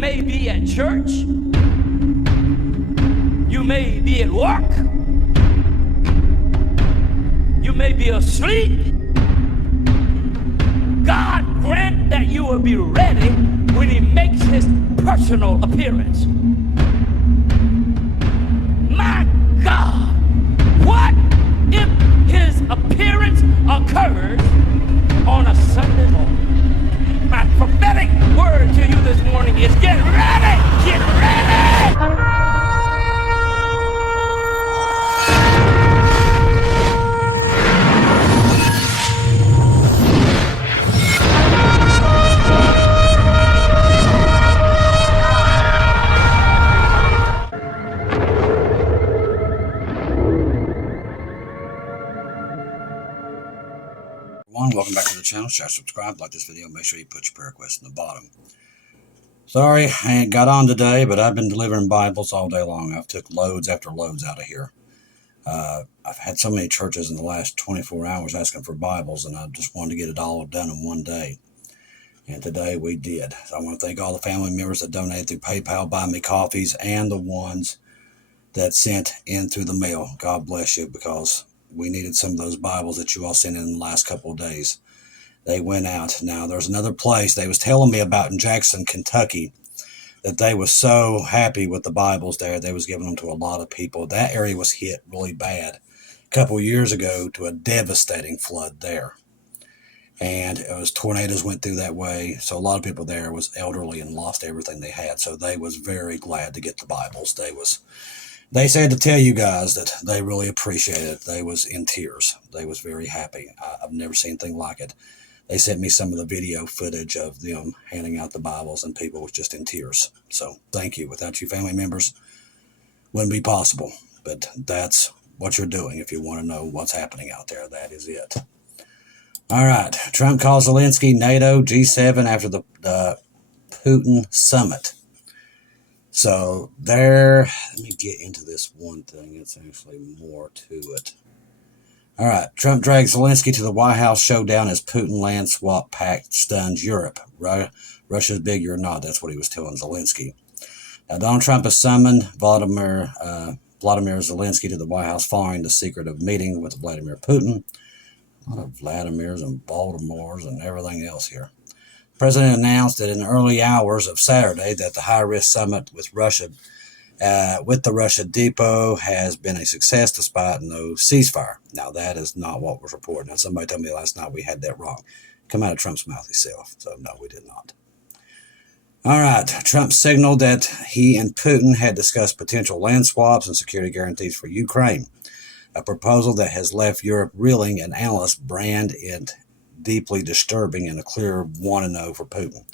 may be at church. You may be at work. You may be asleep. God grant that you will be ready when he makes his personal appearance. My God, what if his appearance occurs on a Sunday morning? My prophetic word to you this morning is get ready! Get ready! Welcome back to the channel. Share, subscribe, like this video. Make sure you put your prayer request in the bottom. Sorry, I ain't got on today, but I've been delivering Bibles all day long. I've took loads after loads out of here. I've had so many churches in the last 24 hours asking for Bibles, and I just wanted to get it all done in one day. And today we did. So I want to thank all the family members that donated through PayPal, buy me coffees, and the ones that sent in through the mail. God bless you, because we needed some of those Bibles that you all sent in the last couple of days. They went out. Now, there's another place they was telling me about in Jackson, Kentucky, that they was so happy with the Bibles there. They was giving them to a lot of people. That area was hit really bad a couple of years ago to a devastating flood there. And it was tornadoes went through that way. So a lot of people there was elderly and lost everything they had. So they was very glad to get the Bibles. They said to tell you guys that they really appreciate it. They was in tears. They was very happy. I've never seen anything like it. They sent me some of the video footage of them handing out the Bibles, and people was just in tears. So thank you. Without you family members, wouldn't be possible. But that's what you're doing if you want to know what's happening out there. That is it. All right. Trump calls Zelensky, NATO, G7 after the Putin summit. So there, let me get into this one thing. It's actually more to it. All right. Trump drags Zelensky to the White House showdown as Putin land swap pact stuns Europe. Russia's big, you're not. That's what he was telling Zelensky. Now, Donald Trump has summoned Vladimir Zelensky to the White House following the secretive meeting with Vladimir Putin. A lot of Vladimirs and Baltimores and everything else here. The president announced that in the early hours of Saturday that the high-risk summit with the Russia depot has been a success despite no ceasefire. Now, that is not what was reported. Now, somebody told me last night we had that wrong. Come out of Trump's mouth himself. So, no, we did not. All right. Trump signaled that he and Putin had discussed potential land swaps and security guarantees for Ukraine, a proposal that has left Europe reeling and analysts brand it deeply disturbing and a clear 1-0 for Putin.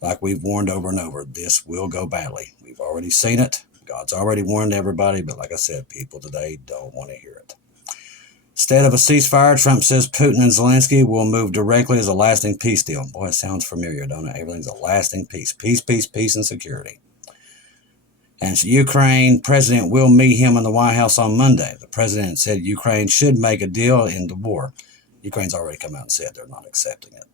Like we've warned over and over, this will go badly. We've already seen it. God's already warned everybody, but like I said, people today don't want to hear it. Instead of a ceasefire, Trump says Putin and Zelensky will move directly as a lasting peace deal. Boy, it sounds familiar, don't it? Everything's a lasting peace. Peace, peace, peace, and security. And so Ukraine president will meet him in the White House on Monday. The president said Ukraine should make a deal in the war. Ukraine's already come out and said they're not accepting it.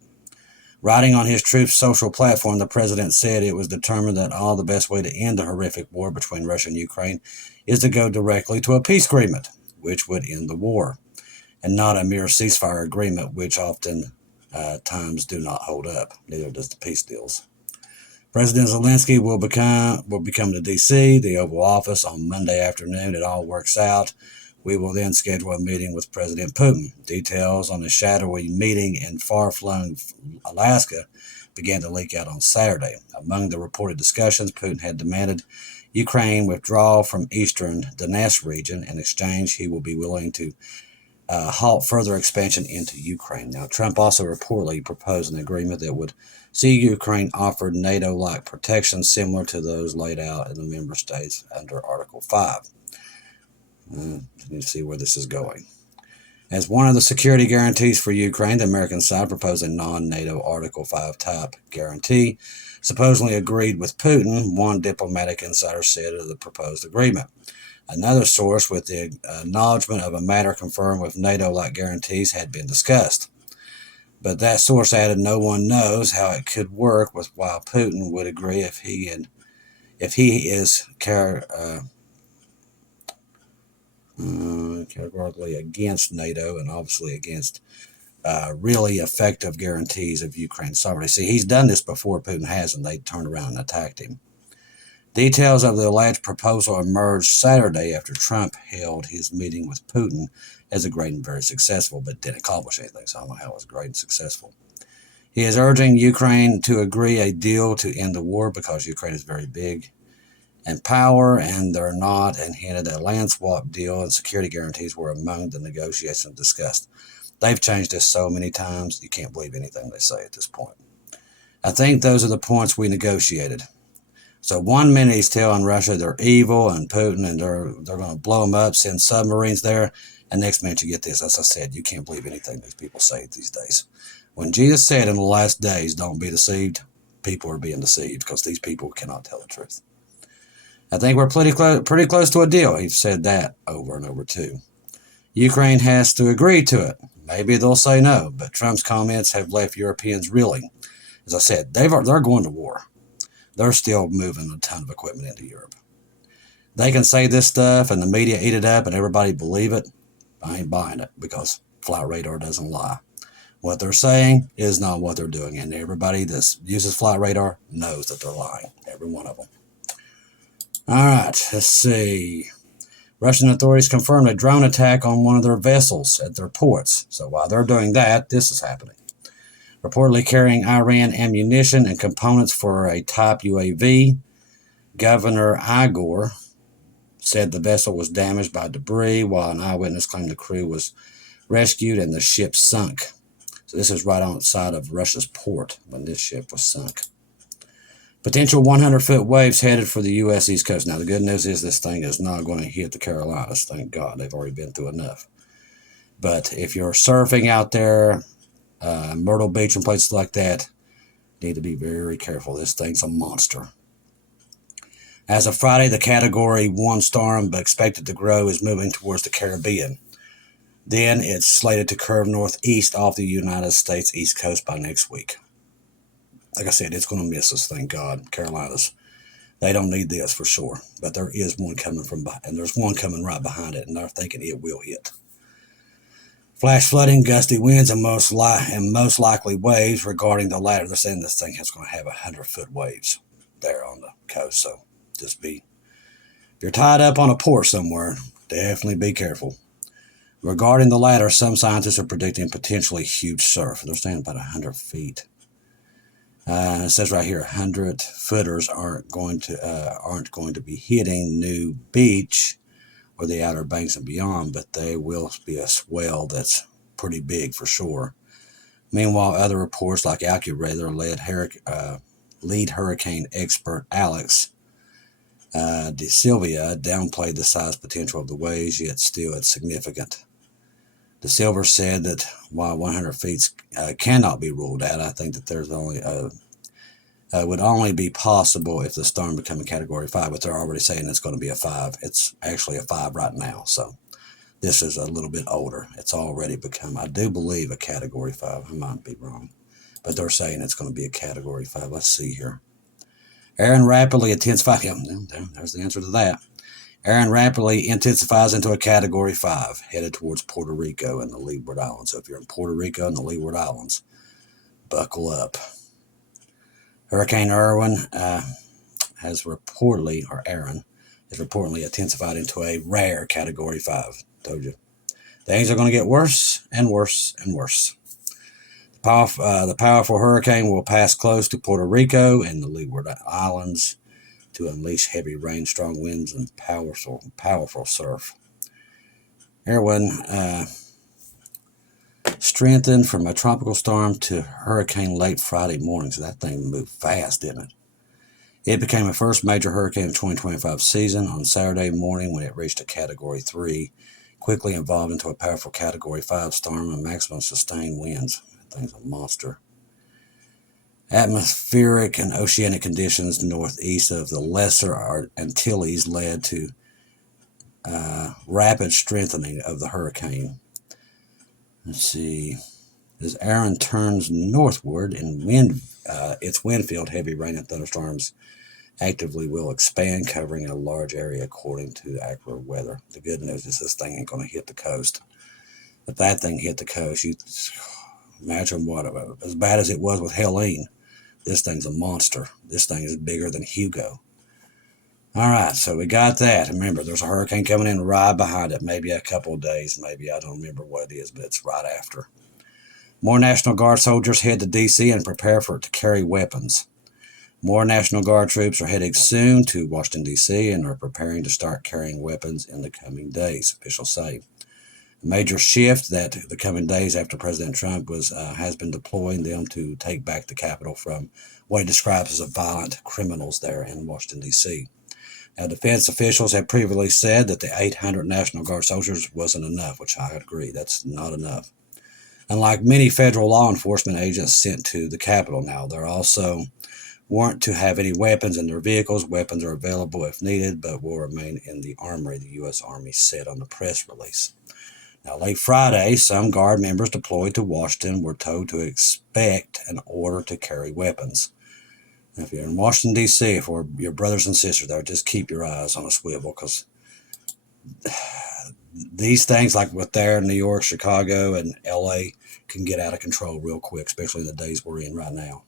Writing on his Truth Social platform, the president said it was determined that the best way to end the horrific war between Russia and Ukraine is to go directly to a peace agreement, which would end the war, and not a mere ceasefire agreement, which often times do not hold up. Neither does the peace deals. President Zelensky will become to D.C., the Oval Office, on Monday afternoon. It all works out. We will then schedule a meeting with President Putin. Details on a shadowy meeting in far-flung Alaska began to leak out on Saturday. Among the reported discussions, Putin had demanded Ukraine withdraw from eastern Donetsk region. In exchange, he will be willing to halt further expansion into Ukraine. Now, Trump also reportedly proposed an agreement that would see Ukraine offered NATO-like protections similar to those laid out in the member states under Article 5. Need to see where this is going. As one of the security guarantees for Ukraine, the American side proposed a non-NATO Article 5 type guarantee, supposedly agreed with Putin, one diplomatic insider said of the proposed agreement. Another source with the acknowledgement of a matter confirmed with NATO-like guarantees had been discussed. But that source added, no one knows how it could work with while Putin would agree if he is categorically against NATO and obviously against really effective guarantees of Ukraine's sovereignty. See, he's done this before, Putin has, and they turned around and attacked him. Details of the alleged proposal emerged Saturday after Trump held his meeting with Putin as a great and very successful, but didn't accomplish anything, so I don't know how it was great and successful. He is urging Ukraine to agree a deal to end the war because Ukraine is very big and power, and they're not, and hinted a land swap deal and security guarantees were among the negotiations discussed. They've changed this so many times, you can't believe anything they say at this point. I think those are the points we negotiated. So 1 minute he's telling Russia they're evil and Putin and they're going to blow them up, send submarines there, and next minute you get this. As I said, you can't believe anything these people say these days. When Jesus said in the last days, don't be deceived, people are being deceived because these people cannot tell the truth. I think we're pretty close to a deal. He's said that over and over too. Ukraine has to agree to it. Maybe they'll say no, but Trump's comments have left Europeans reeling. As I said, they're going to war. They're still moving a ton of equipment into Europe. They can say this stuff and the media eat it up and everybody believe it. I ain't buying it because flight radar doesn't lie. What they're saying is not what they're doing, and everybody that uses flight radar knows that they're lying. Every one of them. All right, let's see. Russian authorities confirmed a drone attack on one of their vessels at their ports. So while they're doing that, this is happening. Reportedly carrying Iran ammunition and components for a type UAV. Governor Igor said the vessel was damaged by debris, while an eyewitness claimed the crew was rescued and the ship sunk. So this is right outside of Russia's port when this ship was sunk. Potential 100-foot waves headed for the U.S. East Coast. Now, the good news is this thing is not going to hit the Carolinas. Thank God. They've already been through enough. But if you're surfing out there, Myrtle Beach and places like that, need to be very careful. This thing's a monster. As of Friday, the Category 1 storm, but expected to grow, is moving towards the Caribbean. Then it's slated to curve northeast off the United States East Coast by next week. Like I said, it's going to miss us, thank God. Carolinas, they don't need this for sure. But there is one coming from behind, and there's one coming right behind it, and they're thinking it will hit. Flash flooding, gusty winds, and most likely waves. Regarding the latter, they're saying this thing is going to have 100-foot waves there on the coast. So just if you're tied up on a port somewhere, definitely be careful. Regarding the latter, some scientists are predicting potentially huge surf. They're saying about 100 feet. It says right here, 100-footers aren't going to be hitting New Beach or the Outer Banks and beyond, but they will be a swell that's pretty big for sure. Meanwhile, other reports like AccuWeather lead hurricane expert Alex De Silva downplayed the size potential of the waves, yet still it's significant. De Silva said that while 100 feet cannot be ruled out, I think that there's only would only be possible if the storm became a Category 5, but they're already saying it's going to be a 5. It's actually a 5 right now, so this is a little bit older. It's already become, I do believe, a Category 5. I might be wrong, but they're saying it's going to be a Category 5. Let's see here. Aaron rapidly intensifies. There's the answer to that. Aaron rapidly intensifies into a Category 5, headed towards Puerto Rico and the Leeward Islands. So if you're in Puerto Rico and the Leeward Islands, buckle up. Hurricane Aaron has reportedly intensified into a rare Category 5. Told you. Things are going to get worse and worse and worse. The powerful hurricane will pass close to Puerto Rico and the Leeward Islands to unleash heavy rain, strong winds, and powerful surf. Aaron strengthened from a tropical storm to hurricane late Friday morning. So that thing moved fast, didn't it? It became the first major hurricane of the 2025 season on Saturday morning when it reached a Category 3, quickly evolved into a powerful Category 5 storm and maximum sustained winds. That thing's a monster. Atmospheric and oceanic conditions northeast of the Lesser Antilles led to rapid strengthening of the hurricane. Let's see. As Aaron turns northward in its wind field, heavy rain and thunderstorms actively will expand, covering a large area according to accurate weather. The good news is this thing ain't going to hit the coast. If that thing hit the coast, you imagine what, as bad as it was with Helene, this thing's a monster. This thing is bigger than Hugo. All right, so we got that. Remember, there's a hurricane coming in right behind it, maybe a couple of days, maybe, I don't remember what it is, but it's right after. More National Guard soldiers head to D.C. and prepare for it to carry weapons. More National Guard troops are heading soon to Washington, D.C. and are preparing to start carrying weapons in the coming days, officials say. A major shift that the coming days after President Trump has been deploying them to take back the Capitol from what he describes as violent criminals there in Washington, D.C. Now, defense officials have previously said that the 800 National Guard soldiers wasn't enough, which I agree, that's not enough. Unlike many federal law enforcement agents sent to the Capitol now, they're also weren't to have any weapons in their vehicles. Weapons are available if needed, but will remain in the armory, the U.S. Army said on the press release. Now, late Friday, some Guard members deployed to Washington were told to expect an order to carry weapons. Now, if you're in Washington, D.C., for your brothers and sisters there, just keep your eyes on a swivel, because these things, like with there in New York, Chicago, and L.A., can get out of control real quick, especially in the days we're in right now.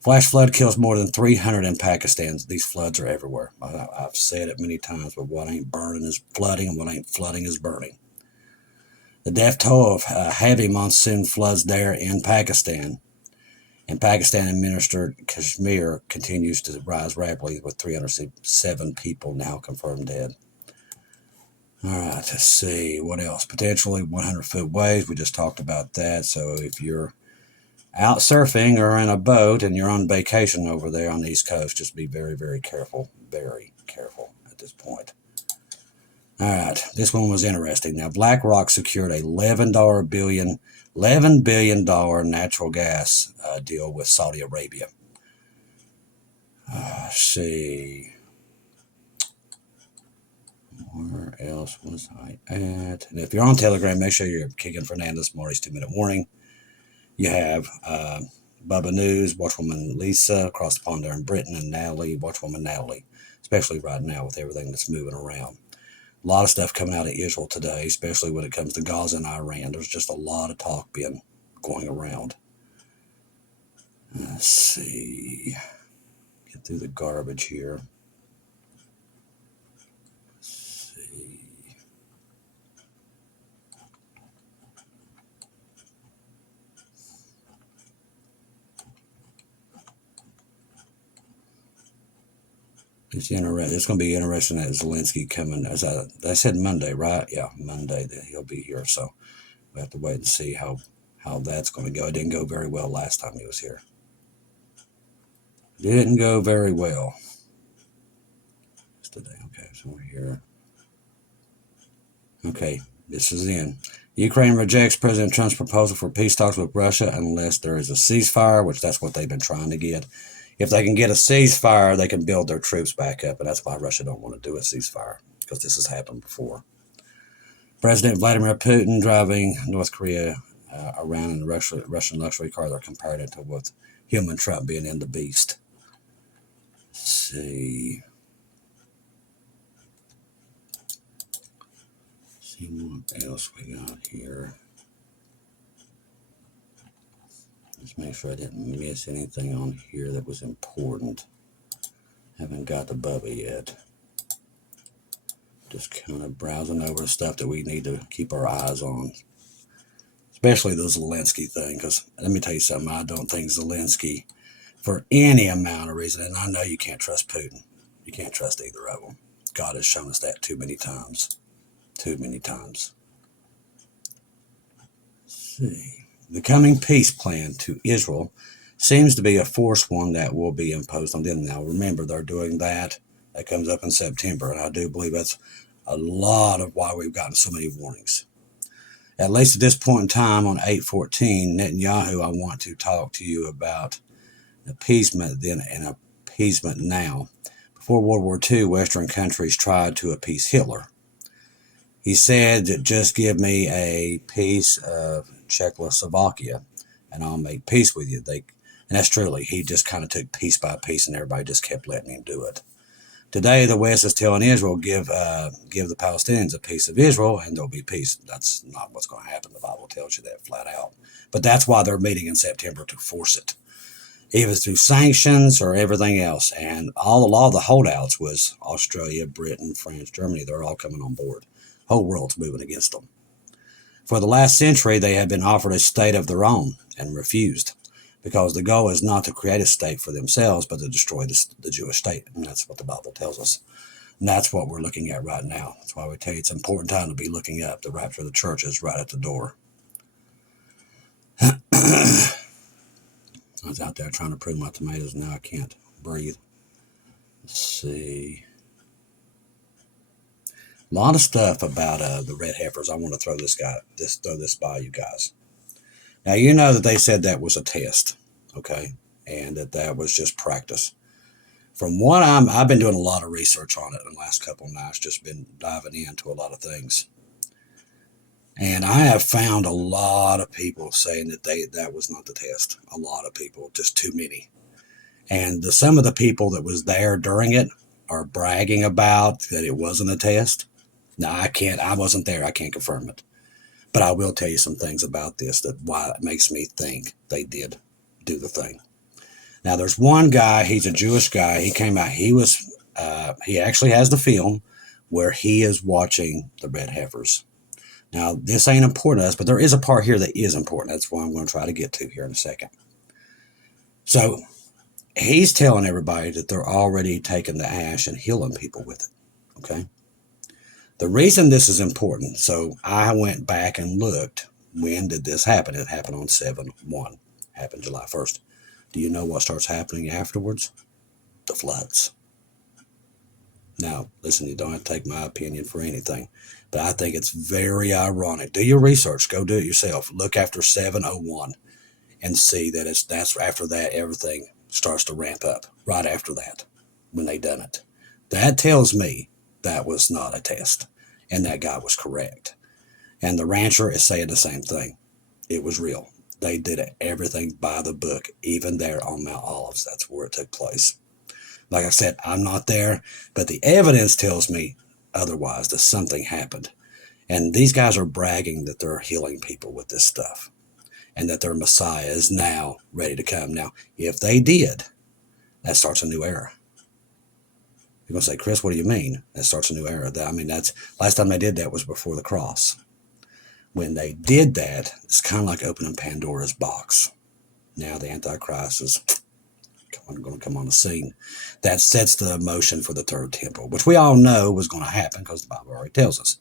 Flash flood kills more than 300 in Pakistan. These floods are everywhere. I've said it many times, but what ain't burning is flooding, and what ain't flooding is burning. The death toll of heavy monsoon floods there in Pakistan. And Pakistan-administered Kashmir continues to rise rapidly, with 307 people now confirmed dead. All right, let's see. What else? Potentially 100-foot waves. We just talked about that. So if you're out surfing or in a boat and you're on vacation over there on the East Coast, just be very, very careful. Very careful at this point. All right, this one was interesting. Now, BlackRock secured a $11 billion natural gas deal with Saudi Arabia. Let's see. Where else was I at? And if you're on Telegram, make sure you're kicking Fernandez Marty's 2-minute warning. You have Bubba News, Watchwoman Lisa across the pond there in Britain, and Natalie, Watchwoman Natalie, especially right now with everything that's moving around. A lot of stuff coming out of Israel today, especially when it comes to Gaza and Iran. There's just a lot of talk being going around. Let's see. Get through the garbage here. Let's see. It's going to be interesting that Zelensky coming. As I said Monday, right? Yeah, Monday that he'll be here. So we have to wait and see how that's going to go. It didn't go very well last time he was here. Didn't go very well. It's today. Okay, so we're here. Okay, this is in. Ukraine rejects President Trump's proposal for peace talks with Russia unless there is a ceasefire, which that's what they've been trying to get. If they can get a ceasefire, they can build their troops back up, and that's why Russia don't want to do a ceasefire, because this has happened before. President Vladimir Putin driving North Korea around in a Russian luxury car. They're comparing it to with him and Trump being in the beast. Let's see. See what else we got here. Just make sure I didn't miss anything on here that was important. Haven't got to Bubba yet. Just kind of browsing over stuff that we need to keep our eyes on. Especially the Zelensky thing, because let me tell you something, I don't think Zelensky, for any amount of reason, and I know you can't trust Putin. You can't trust either of them. God has shown us that too many times. Too many times. Let's see. The coming peace plan to Israel seems to be a forced one that will be imposed on them. Now, remember, they're doing that. That comes up in September, and I do believe that's a lot of why we've gotten so many warnings. At least at this point in time, on 8/14, Netanyahu, I want to talk to you about appeasement then and appeasement now. Before World War II, Western countries tried to appease Hitler. He said, just give me a piece of Czechoslovakia and I'll make peace with you. And that's truly, he just kind of took piece by piece and everybody just kept letting him do it. Today, the West is telling Israel, give the Palestinians a piece of Israel and there'll be peace. That's not what's going to happen. The Bible tells you that flat out. But that's why they're meeting in September, to force it, either through sanctions or everything else. And a lot of the holdouts was Australia, Britain, France, Germany. They're all coming on board. The whole world's moving against them. For the last century, they have been offered a state of their own and refused, because the goal is not to create a state for themselves, but to destroy the Jewish state. And that's what the Bible tells us. And that's what we're looking at right now. That's why we tell you it's an important time to be looking up. The rapture of the church is right at the door. I was out there trying to prune my tomatoes, and now I can't breathe. Let's see. A lot of stuff about the red heifers. I want to throw this by you guys. Now, you know that they said that was a test, okay, and that was just practice. From what I've been doing a lot of research on it in the last couple of nights, just been diving into a lot of things. And I have found a lot of people saying that that was not the test. A lot of people, just too many. And some of the people that was there during it are bragging about that it wasn't a test. Now, I wasn't there. I can't confirm it. But I will tell you some things about this, that why it makes me think they did do the thing. Now, there's one guy, he's a Jewish guy. He came out, he actually has the film where he is watching the red heifers. Now, this ain't important to us, but there is a part here that is important. That's what I'm going to try to get to here in a second. So, he's telling everybody that they're already taking the ash and healing people with it, okay? The reason this is important, so I went back and looked, when did this happen? It happened on 7/1, happened July 1st. Do you know what starts happening afterwards? The floods. Now, listen, you don't have to take my opinion for anything, but I think it's very ironic. Do your research. Go do it yourself. Look after 7/01 and see that that's after that everything starts to ramp up, right after that, when they done it. That tells me that was not a test, and that guy was correct. And the rancher is saying the same thing. It was real. They did everything by the book, even there on Mount Olives. That's where it took place. Like I said, I'm not there, but the evidence tells me otherwise, that something happened. And these guys are bragging that they're healing people with this stuff, and that their Messiah is now ready to come. Now, if they did, that starts a new era. You're going to say, Chris, what do you mean? That starts a new era. That's last time they did that was before the cross. When they did that, it's kind of like opening Pandora's box. Now the Antichrist is going to come on the scene. That sets the motion for the third temple, which we all know was going to happen because the Bible already tells us.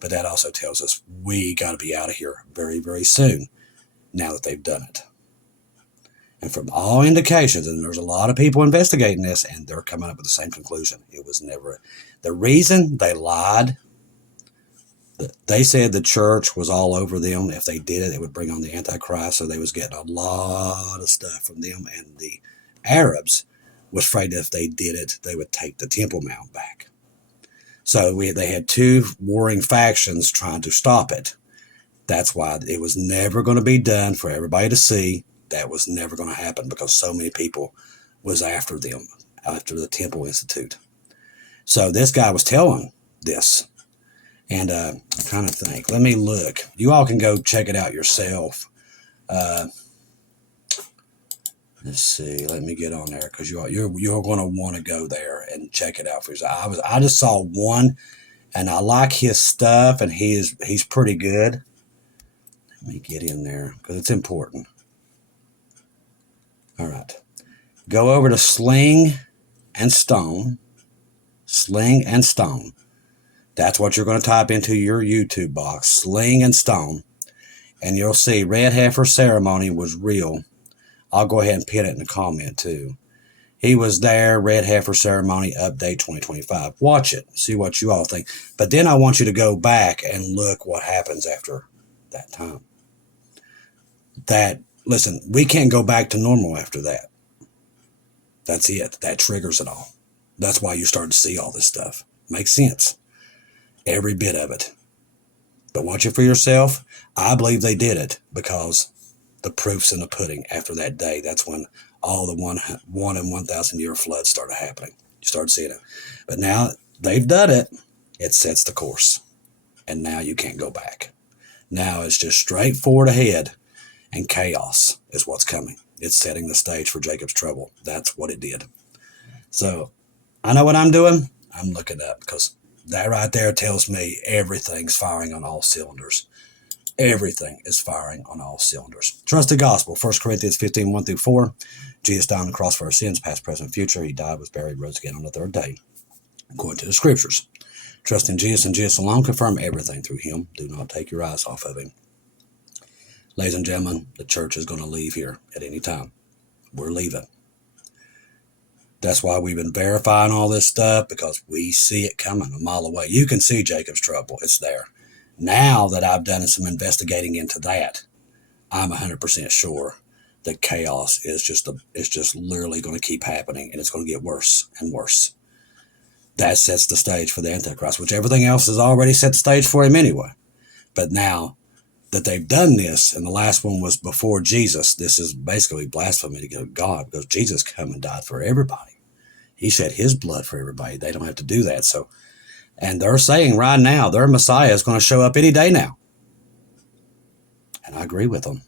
But that also tells us we got to be out of here very, very soon, now that they've done it. And from all indications, and there's a lot of people investigating this, and they're coming up with the same conclusion. It was never. The reason they lied, they said the church was all over them. If they did it, it would bring on the Antichrist. So they was getting a lot of stuff from them. And the Arabs was afraid that if they did it, they would take the Temple Mount back. So they had two warring factions trying to stop it. That's why it was never going to be done for everybody to see. That was never going to happen because so many people was after them, after the Temple Institute. So this guy was telling this. And I'm trying to think. Let me look. You all can go check it out yourself. Let's see. Let me get on there because you're going to want to go there and check it out for yourself. I just saw one, and I like his stuff, and he's pretty good. Let me get in there because it's important. All right. Go over to Sling and Stone. Sling and Stone. That's what you're going to type into your YouTube box, Sling and Stone, and you'll see Red Heifer Ceremony was real. I'll go ahead and pin it in the comment too. He was there, Red Heifer Ceremony Update 2025. Watch it, see what you all think. But then I want you to go back and look what happens after that time. Listen, we can't go back to normal after that. That's it. That triggers it all. That's why you start to see all this stuff. Makes sense. Every bit of it. But watch it for yourself. I believe they did it because the proof's in the pudding. After that day, that's when all the one in 1,000 year floods started happening. You start seeing it. But now they've done it. It sets the course. And now you can't go back. Now it's just straight forward ahead, and chaos is what's coming. It's setting the stage for Jacob's trouble. That's what it did. So I know what I'm doing. I'm looking up because that right there tells me everything's firing on all cylinders. Everything is firing on all cylinders. Trust the gospel. 1 Corinthians 15, 1-4. Jesus died on the cross for our sins, past, present, future. He died, was buried, rose again on the third day, according to the scriptures. Trust in Jesus and Jesus alone. Confirm everything through him. Do not take your eyes off of him. Ladies and gentlemen, the church is going to leave here at any time. We're leaving. That's why we've been verifying all this stuff, because we see it coming a mile away. You can see Jacob's trouble. It's there. Now that I've done some investigating into that, I'm 100% sure that chaos is just literally going to keep happening, and it's going to get worse and worse. That sets the stage for the Antichrist, which everything else has already set the stage for him anyway. But now that they've done this, and the last one was before Jesus, this is basically blasphemy to God, because Jesus came and died for everybody. He shed his blood for everybody. They don't have to do that. So, and they're saying right now their Messiah is going to show up any day now. And I agree with them,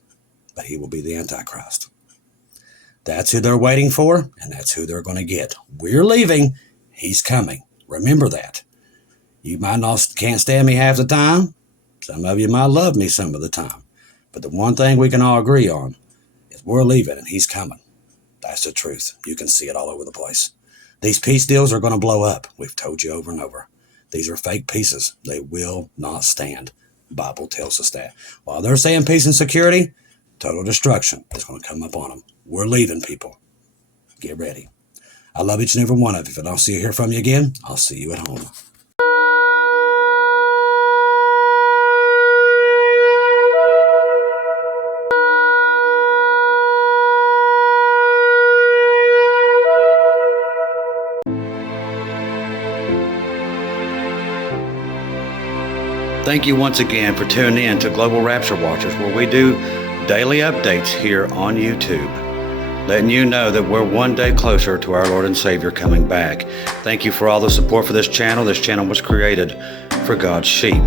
but he will be the Antichrist. That's who they're waiting for, and that's who they're going to get. We're leaving. He's coming. Remember that. You might not can't stand me half the time. Some of you might love me some of the time. But the one thing we can all agree on is we're leaving and he's coming. That's the truth. You can see it all over the place. These peace deals are going to blow up. We've told you over and over. These are fake pieces. They will not stand. The Bible tells us that. While they're saying peace and security, total destruction is going to come up on them. We're leaving, people. Get ready. I love each and every one of you. If I don't see you hear from you again, I'll see you at home. Thank you once again for tuning in to Global Rapture Watchers, where we do daily updates here on YouTube, letting you know that we're one day closer to our Lord and Savior coming back. Thank you for all the support for this channel. This channel was created for God's sheep,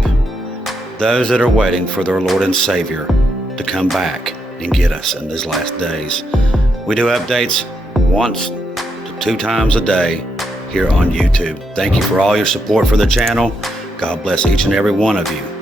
those that are waiting for their Lord and Savior to come back and get us in these last days. We do updates once to 2 times a day here on YouTube. Thank you for all your support for the channel. God bless each and every one of you.